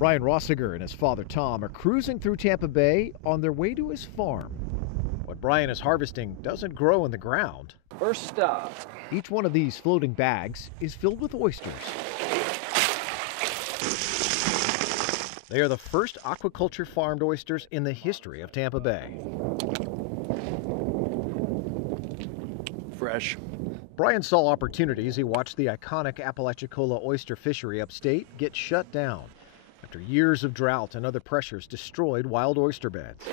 Brian Rossiger and his father Tom are cruising through Tampa Bay on their way to his farm. What Brian is harvesting doesn't grow in the ground. First stop. Each one of these floating bags is filled with oysters. They are the first aquaculture farmed oysters in the history of Tampa Bay. Fresh. Brian saw opportunity as he watched the iconic Apalachicola oyster fishery upstate get shut down after years of drought and other pressures destroyed wild oyster beds.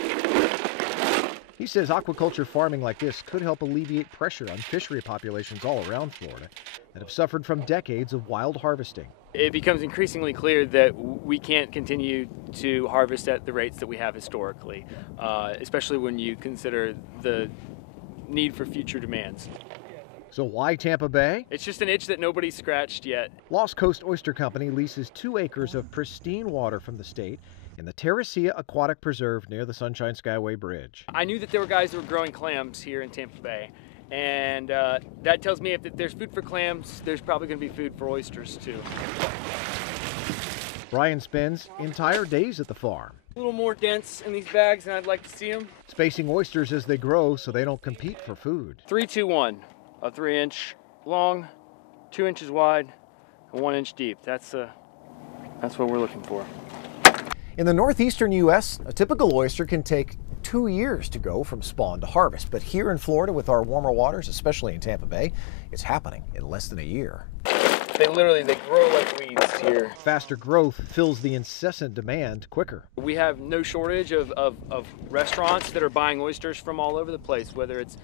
He says aquaculture farming like this could help alleviate pressure on fishery populations all around Florida that have suffered from decades of wild harvesting. It becomes increasingly clear that we can't continue to harvest at the rates that we have historically, especially when you consider the need for future demands. So why Tampa Bay? It's just an itch that nobody's scratched yet. Lost Coast Oyster Company leases 2 acres of pristine water from the state in the Terracea Aquatic Preserve near the Sunshine Skyway Bridge. I knew that there were guys that were growing clams here in Tampa Bay, and that tells me if there's food for clams, there's probably going to be food for oysters too. Brian spends entire days at the farm. A little more dense in these bags than I'd like to see them. Spacing oysters as they grow so they don't compete for food. 3, 2, 1. A 3-inch long, 2 inches wide, and 1 inch deep. That's what we're looking for. In the northeastern U.S., a typical oyster can take 2 years to go from spawn to harvest. But here in Florida, with our warmer waters, especially in Tampa Bay, it's happening in less than a year. They grow like weeds here. Faster growth fills the incessant demand quicker. We have no shortage of restaurants that are buying oysters from all over the place, whether it's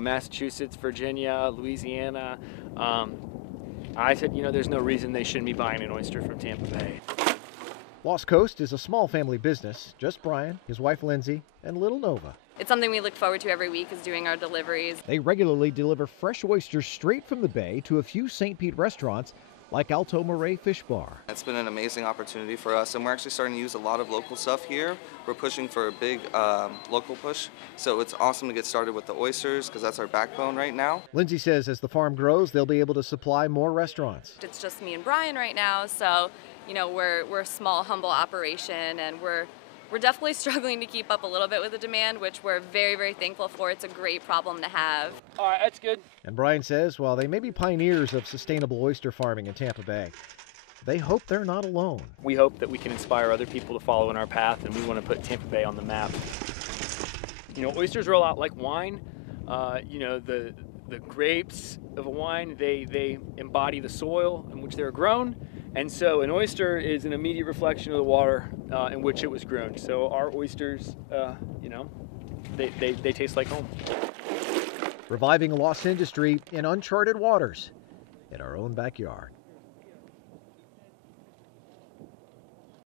Massachusetts, Virginia, Louisiana. I said, there's no reason they shouldn't be buying an oyster from Tampa Bay. Lost Coast is a small family business. Just Brian, his wife Lindsay, and little Nova. It's something we look forward to every week, is doing our deliveries. They regularly deliver fresh oysters straight from the bay to a few St. Pete restaurants like Alto Moray Fish Bar. It's been an amazing opportunity for us, and we're actually starting to use a lot of local stuff here. We're pushing for a big local push, so it's awesome to get started with the oysters because that's our backbone right now. Lindsay says as the farm grows, they'll be able to supply more restaurants. It's just me and Brian right now, so we're a small, humble operation, and we're definitely struggling to keep up a little bit with the demand, which we're very, very thankful for. It's a great problem to have. All right, that's good. And Brian says while they may be pioneers of sustainable oyster farming in Tampa Bay, they hope they're not alone. We hope that we can inspire other people to follow in our path, and we want to put Tampa Bay on the map. Oysters are a lot like wine. The grapes of a wine, they embody the soil in which they're grown. And so an oyster is an immediate reflection of the water in which it was grown. So our oysters, they taste like home. Reviving a lost industry in uncharted waters in our own backyard.